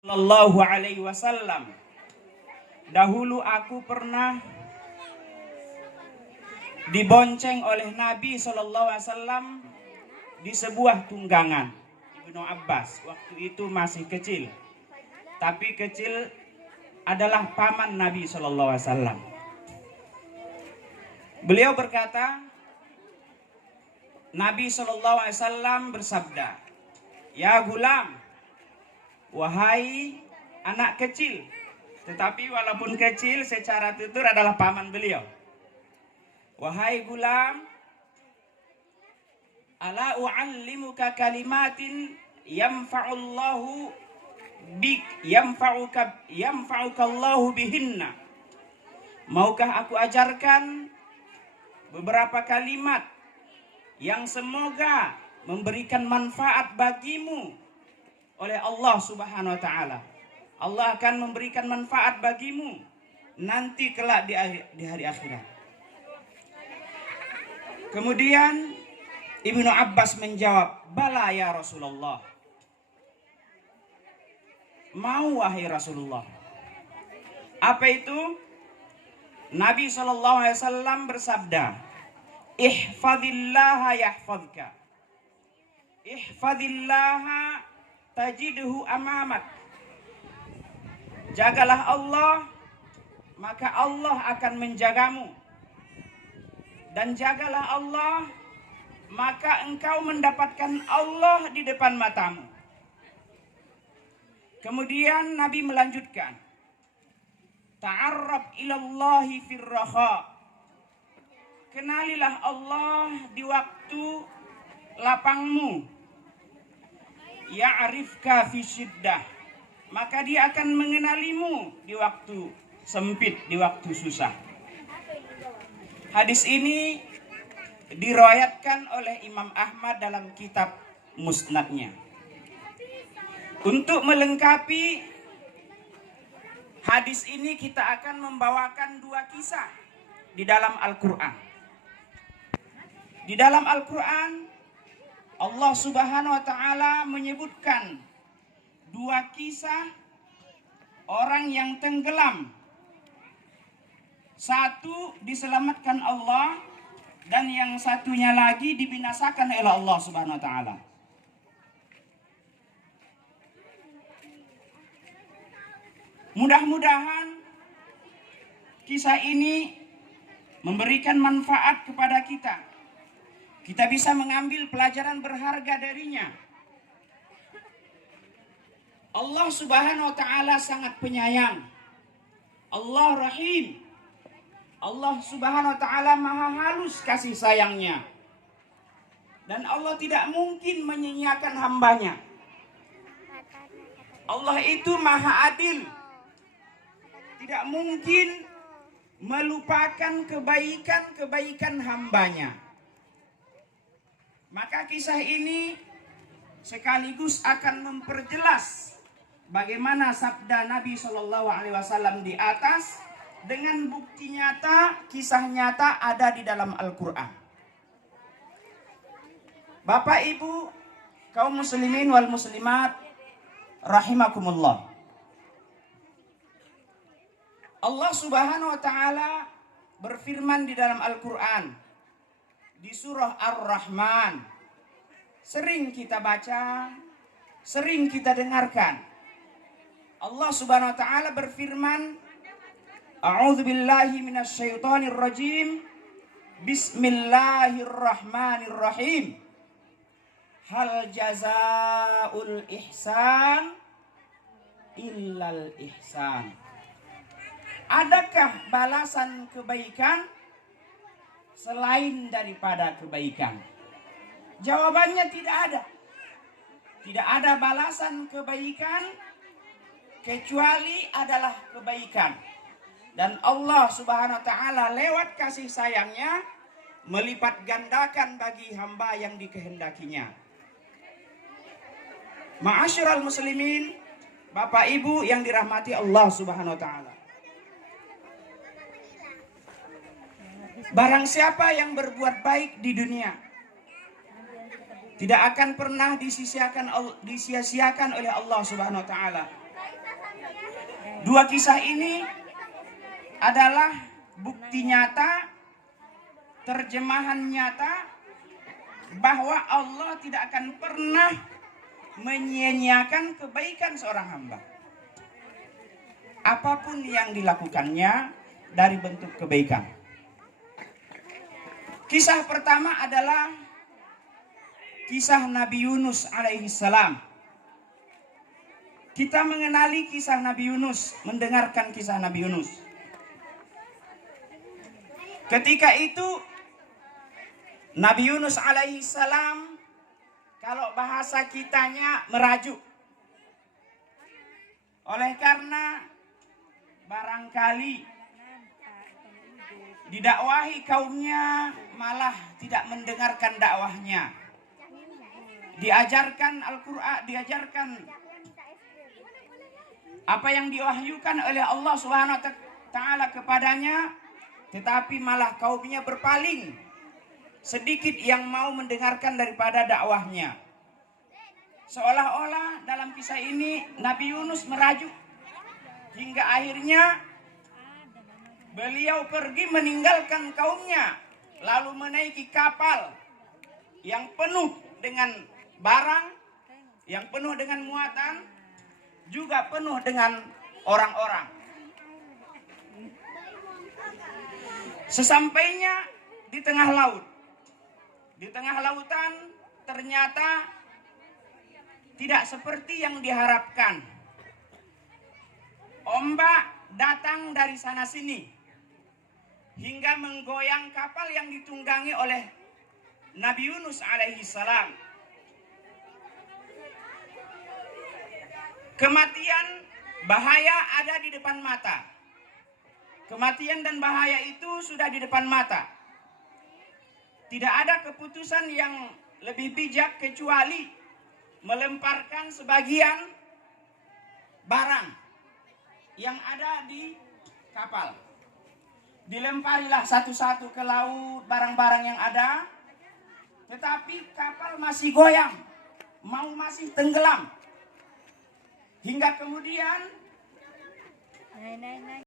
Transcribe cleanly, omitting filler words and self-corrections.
Sallallahu alaihi wasallam. Dahulu aku pernah dibonceng oleh Nabi Sallallahu alaihi wasallam di sebuah tunggangan. Ibnu Abbas waktu itu masih kecil, tapi kecil adalah paman Nabi Sallallahu alaihi wasallam. Beliau berkata, Nabi Sallallahu alaihi wasallam bersabda, "Ya gulam, wahai anak kecil," tetapi walaupun kecil secara tutur adalah paman beliau. "Wahai gulam, ala u'allimuka kalimatin yamfa'ullahu bik yamfa'uka Allahu bihinna." Maukah aku ajarkan beberapa kalimat yang semoga memberikan manfaat bagimu oleh Allah Subhanahu wa taala. Allah akan memberikan manfaat bagimu nanti kelak di hari akhirat. Kemudian Ibnu Abbas menjawab, "Bala ya Rasulullah." Mau wahai Rasulullah. Apa itu? Nabi SAW bersabda, "Ihfadillaha yahfadka. Ihfadillaha tajidhu amamak." Jagalah Allah, maka Allah akan menjagamu. Dan jagalah Allah, maka engkau mendapatkan Allah di depan matamu. Kemudian Nabi melanjutkan, "Ta'arraf ilallahi firraha." Kenalilah Allah di waktu lapangmu. Ya'rifka fi syiddah. Maka dia akan mengenalimu di waktu sempit, di waktu susah. Hadis ini diriwayatkan oleh Imam Ahmad dalam kitab Musnadnya. Untuk melengkapi hadis ini kita akan membawakan dua kisah di dalam Al-Quran. Di dalam Al-Quran Allah Subhanahu wa taala menyebutkan dua kisah orang yang tenggelam. Satu diselamatkan Allah dan yang satunya lagi dibinasakan oleh Allah Subhanahu wa taala. Mudah-mudahan kisah ini memberikan manfaat kepada kita. Kita bisa mengambil pelajaran berharga darinya. Allah Subhanahu wa taala sangat penyayang. Allah Rahim. Allah Subhanahu wa taala maha halus kasih sayangnya. Dan Allah tidak mungkin menyia-nyiakan hambanya. Allah itu maha adil. Tidak mungkin melupakan kebaikan-kebaikan hambanya. Maka kisah ini sekaligus akan memperjelas bagaimana sabda Nabi SAW di atas dengan bukti nyata, kisah nyata ada di dalam Al-Quran. Bapak Ibu kaum muslimin wal muslimat rahimakumullah. Allah Subhanahu wa taala berfirman di dalam Al-Quran di surah Ar-Rahman. Sering kita baca, sering kita dengarkan. Allah Subhanahu wa taala berfirman, "A'udzu billahi minasyaitonir rajim. Bismillahirrahmanirrahim. Hal jazaa'ul ihsan illal ihsan." Adakah balasan kebaikan selain daripada kebaikan? Jawabannya tidak ada. Tidak ada balasan kebaikan kecuali adalah kebaikan. Dan Allah Subhanahu wa taala lewat kasih sayangnya melipat gandakan bagi hamba yang dikehendakinya. Ma'asyiral muslimin, Bapak Ibu yang dirahmati Allah Subhanahu wa taala. Barang siapa yang berbuat baik di dunia tidak akan pernah disia-siakan oleh Allah Subhanahu wa taala. Dua kisah ini adalah bukti nyata, terjemahan nyata bahwa Allah tidak akan pernah menyia-nyiakan kebaikan seorang hamba. Apapun yang dilakukannya dari bentuk kebaikan. Kisah pertama adalah kisah Nabi Yunus alaihissalam. Kita mengenali kisah Nabi Yunus, mendengarkan kisah Nabi Yunus. Ketika itu Nabi Yunus alaihissalam, kalau bahasa kitanya, merajuk. Oleh karena barangkali didakwahi kaumnya malah tidak mendengarkan dakwahnya. Diajarkan Al-Quran, diajarkan apa yang diwahyukan oleh Allah Subhanahu wa taala kepadanya, tetapi malah kaumnya berpaling. Sedikit yang mau mendengarkan daripada dakwahnya. Seolah-olah dalam kisah ini Nabi Yunus merajuk hingga akhirnya beliau pergi meninggalkan kaumnya, lalu menaiki kapal yang penuh dengan barang, yang penuh dengan muatan, juga penuh dengan orang-orang. Sesampainya di tengah laut, di tengah lautan ternyata tidak seperti yang diharapkan. Ombak datang dari sana sini hingga menggoyang kapal yang ditunggangi oleh Nabi Yunus alaihissalam. Kematian, bahaya ada di depan mata. Kematian dan bahaya itu sudah di depan mata. Tidak ada keputusan yang lebih bijak kecuali melemparkan sebagian barang yang ada di kapal. Dilemparilah satu-satu ke laut barang-barang yang ada, tetapi kapal masih goyang, masih tenggelam. Hingga kemudian